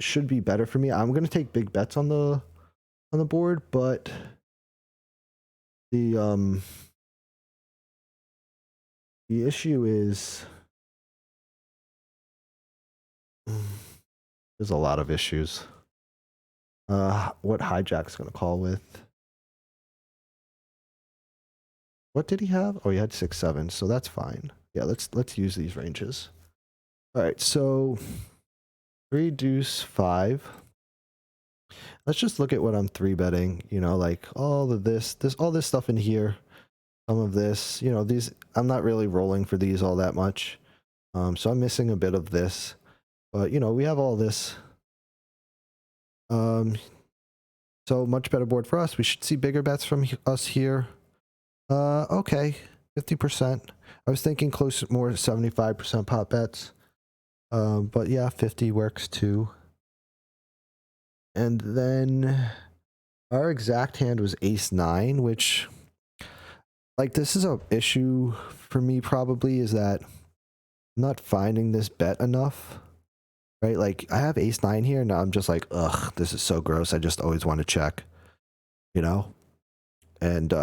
should be better for me. I'm going to take big bets on the board, but the issue is there's a lot of issues. What hijack's gonna call with? What did he have? Oh, he had 6-7, so that's fine. Yeah, let's use these ranges. All right, so 3 deuce 5. Let's just look at what I'm 3-betting. Like all of this, all this stuff in here. Some of this, these. I'm not really rolling for these all that much. So I'm missing a bit of this, but we have all this. So much better board for us. We should see bigger bets from us here. Okay, 50%. I was thinking close more to 75% pot bets. But yeah, 50 works too. And then our exact hand was ace-9, which, like, this is a issue for me probably, is that I'm not finding this bet enough. Right, like I have ace-9 here, now I'm just like, ugh, this is so gross. I just always want to check, and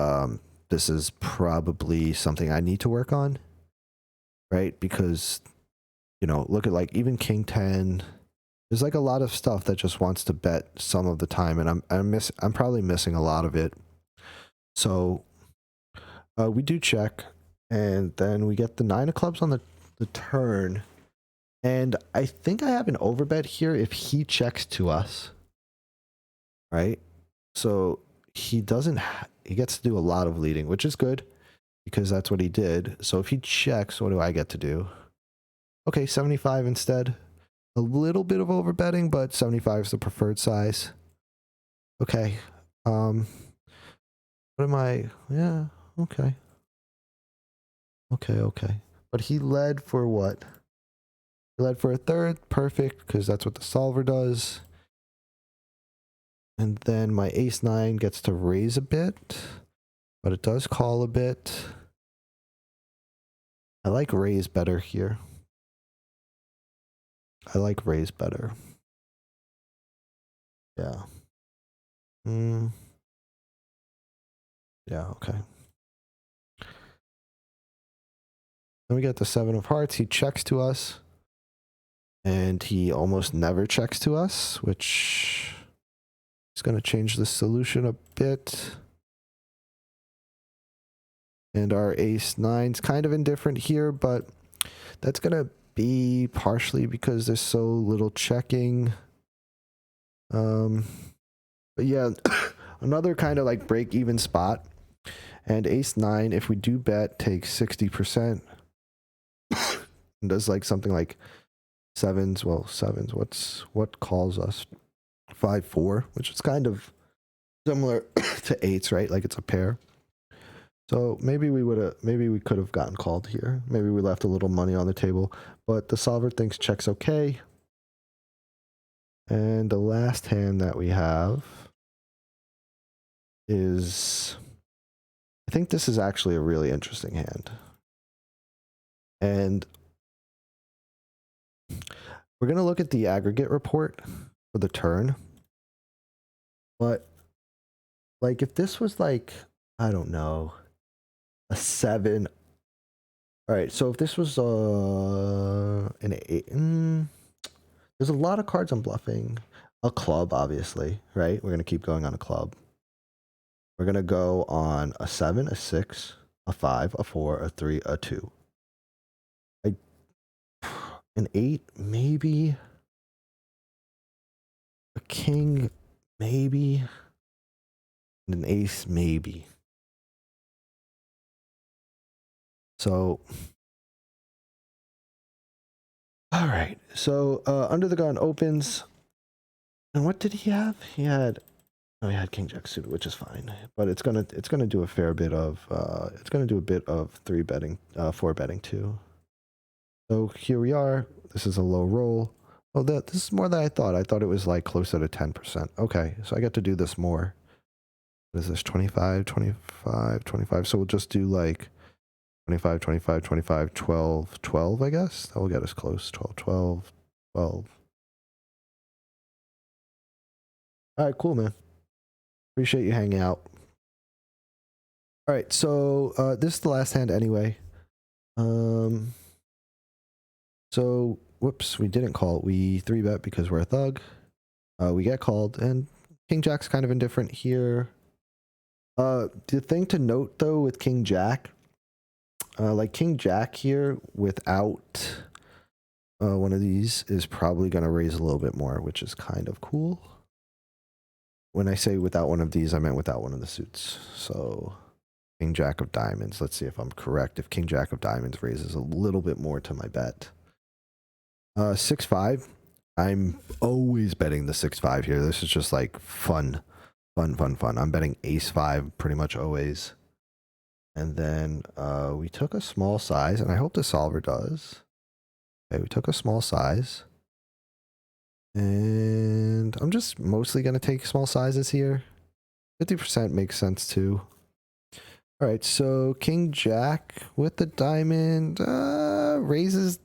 this is probably something I need to work on, right? Because look at like even king 10. There's like a lot of stuff that just wants to bet some of the time, and I'm probably missing a lot of it. So we do check, and then we get the 9 of clubs on the turn. And I think I have an overbet here if he checks to us, right? So he doesn't, he gets to do a lot of leading, which is good because that's what he did. So if he checks, what do I get to do? Okay, 75 instead. A little bit of overbetting, but 75 is the preferred size. Okay. What am I? Yeah, okay. Okay. But he led for what? He led for a third. Perfect, because that's what the solver does. And then my ace 9 gets to raise a bit, but it does call a bit. I like raise better here. I like raise better. Yeah. Yeah, okay. Then we get the 7 of hearts. He checks to us. And he almost never checks to us, which is going to change the solution a bit. And our ace 9's kind of indifferent here, but that's going to be partially because there's so little checking. But yeah, another kind of like break even spot. And ace 9, if we do bet, takes 60%. And does like something like sevens. Well, sevens. What calls us? 5-4, which is kind of similar to eights, right? Like it's a pair. So maybe we could have gotten called here. Maybe we left a little money on the table, but the solver thinks check's okay. And the last hand that we have is, I think this is actually a really interesting hand. And we're going to look at the aggregate report for the turn. But like if this was like, I don't know, a 7. All right, so if this was an 8, there's a lot of cards I'm bluffing. A club, obviously, right? We're gonna keep going on a club. We're gonna go on a 7, a 6, a 5, a 4, a 3, a 2. An 8, maybe. A king, maybe. And an ace, maybe. So, all right. So under the gun opens, and what did he have? He had king jack suited, which is fine, but it's gonna do a fair bit of it's gonna do a bit of 3 betting, 4 betting too. So here we are. This is a low roll. Oh, this is more than I thought. I thought it was like closer to 10%. Okay, so I get to do this more. What is this? 25, 25, 25. So we'll just do like 25, 25, 25, 12, 12, I guess. That will get us close. 12, 12, 12. All right, cool, man. Appreciate you hanging out. All right, so this is the last hand anyway. So, whoops, we didn't call. We 3-bet because we're a thug. We get called, and King Jack's kind of indifferent here. The thing to note, though, with King Jack, like King Jack here without one of these is probably going to raise a little bit more, which is kind of cool. When I say without one of these, I meant without one of the suits. So King Jack of diamonds. Let's see if I'm correct. If King Jack of diamonds raises a little bit more to my bet. 6-5. I'm always betting the 6-5 here. This is just like fun. I'm betting ace 5 pretty much always. And then we took a small size, and I hope the solver does. Okay, we took a small size. And I'm just mostly going to take small sizes here. 50% makes sense too. All right, so King Jack with the diamond raises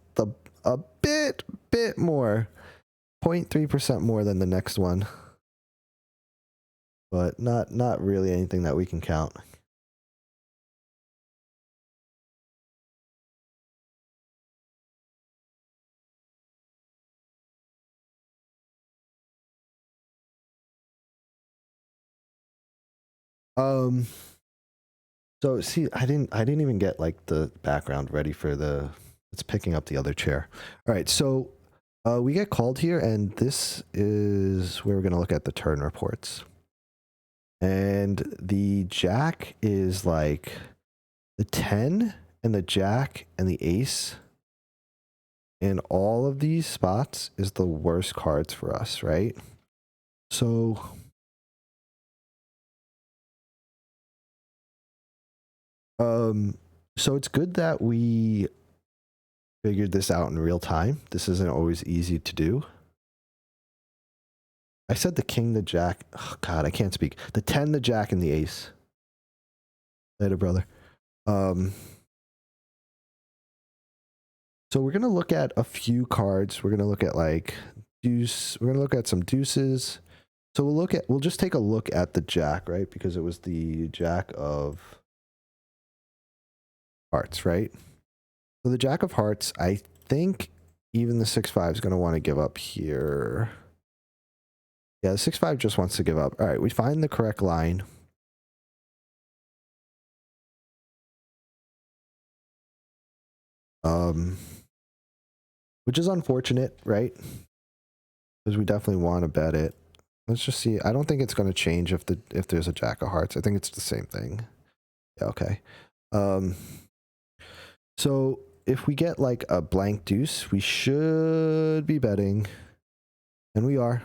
a bit more. 0.3% more than the next one. But not really anything that we can count. So see, I didn't even get like the background ready for the, it's picking up the other chair. All right, so we get called here, and this is where we're going to look at the turn reports. And the jack is like the 10 and the jack and the ace in all of these spots is the worst cards for us, right? So so it's good that we figured this out in real time. This isn't always easy to do. I said the king, the jack. Oh God, I can't speak. The 10, the jack, and the ace. Later, brother. So we're gonna look at a few cards. We're gonna look at like deuce. We're gonna look at some deuces. So we'll just take a look at the jack, right? Because it was the jack of hearts, right? So the jack of hearts, I think even the 6-5 is gonna want to give up here. Yeah, the 6-5 just wants to give up. All right, we find the correct line. Which is unfortunate, right? Because we definitely want to bet it. Let's just see. I don't think it's going to change if there's a jack of hearts. I think it's the same thing. Yeah, okay. So if we get like a blank deuce, we should be betting, and we are.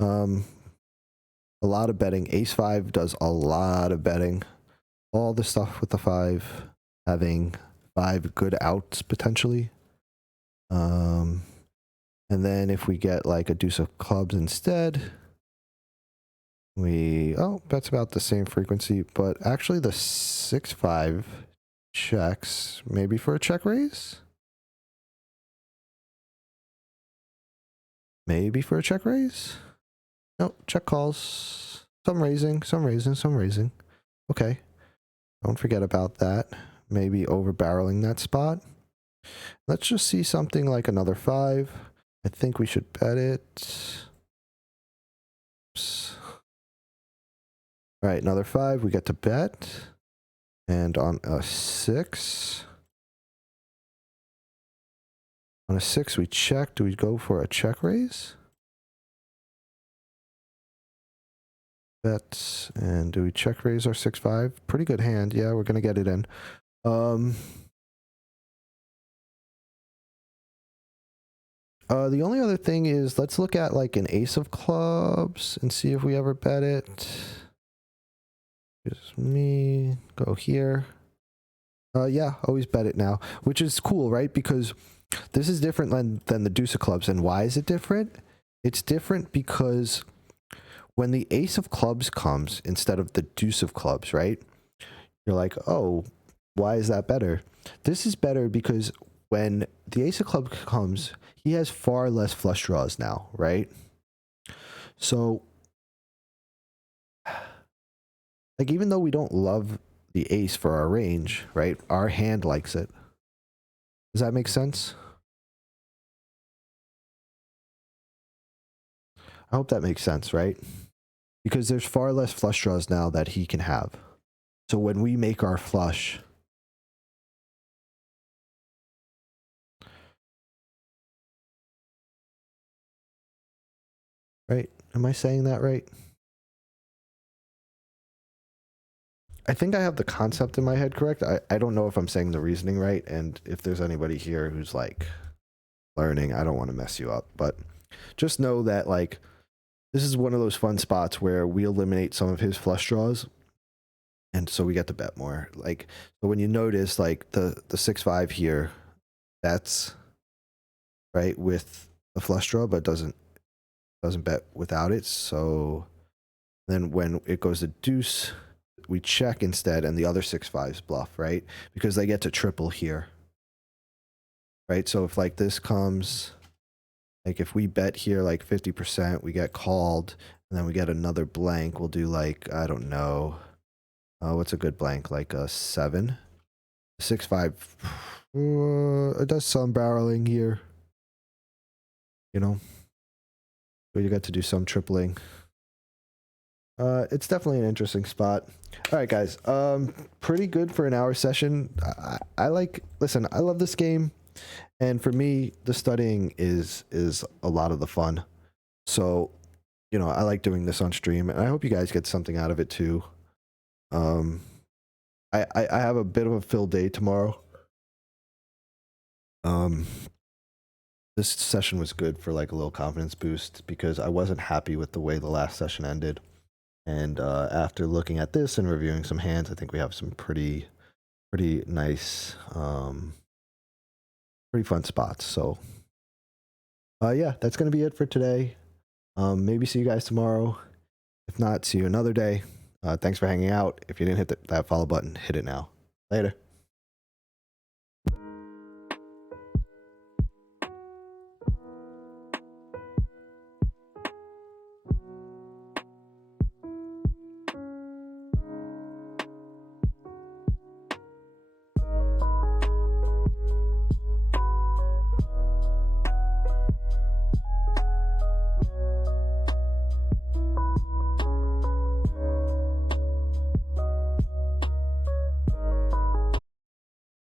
A lot of betting. Ace 5 does a lot of betting. All the stuff with the 5, having 5 good outs potentially. And then if we get like a deuce of clubs instead, that's about the same frequency, but actually the 6-5 checks, maybe for a check raise? Maybe for a check raise? No, check calls. Some raising, some raising, some raising. Okay. Don't forget about that. Maybe over barreling that spot. Let's just see something like another 5. I think we should bet it. Oops. All right, another 5. We get to bet. And on a 6. On a 6, we check. Do we go for a check raise? Bet. And do we check raise our 6-5? Pretty good hand. Yeah, we're going to get it in. The only other thing is, let's look at like an ace of clubs and see if we ever bet it. Here's me. Go here. Yeah, always bet it now, which is cool, right? Because this is different than the deuce of clubs. And why is it different? It's different because when the ace of clubs comes instead of the deuce of clubs, right? You're like, oh, why is that better? This is better because when the ace of clubs comes, he has far less flush draws now, right? So, like, even though we don't love the ace for our range, right? Our hand likes it. Does that make sense? I hope that makes sense, right? Because there's far less flush draws now that he can have. So when we make our flush, right? Am I saying that right? I think I have the concept in my head correct. I don't know if I'm saying the reasoning right. And if there's anybody here who's like learning, I don't want to mess you up. But just know that like this is one of those fun spots where we eliminate some of his flush draws. And so we get to bet more. Like, so when you notice like the 6-5 here, that's right with a flush draw, but doesn't bet without it. So then when it goes to deuce, we check instead, and the other 6-5s bluff, right? Because they get to triple here, right? So if like this comes, like if we bet here like 50%, we get called, and then we get another blank. We'll do like, I don't know, what's a good blank? Like a 7, 6-5. It does some barreling here, you know. But you got to do some tripling. It's definitely an interesting spot. All right, guys. Pretty good for an hour session. I love this game, and for me, the studying is a lot of the fun. So, you know, I like doing this on stream, and I hope you guys get something out of it too. I have a bit of a filled day tomorrow. this session was good for like a little confidence boost because I wasn't happy with the way the last session ended. And after looking at this and reviewing some hands, I think we have some pretty nice, pretty fun spots. So yeah, that's going to be it for today. Maybe see you guys tomorrow. If not, see you another day. Thanks for hanging out. If you didn't hit that follow button, hit it now. Later.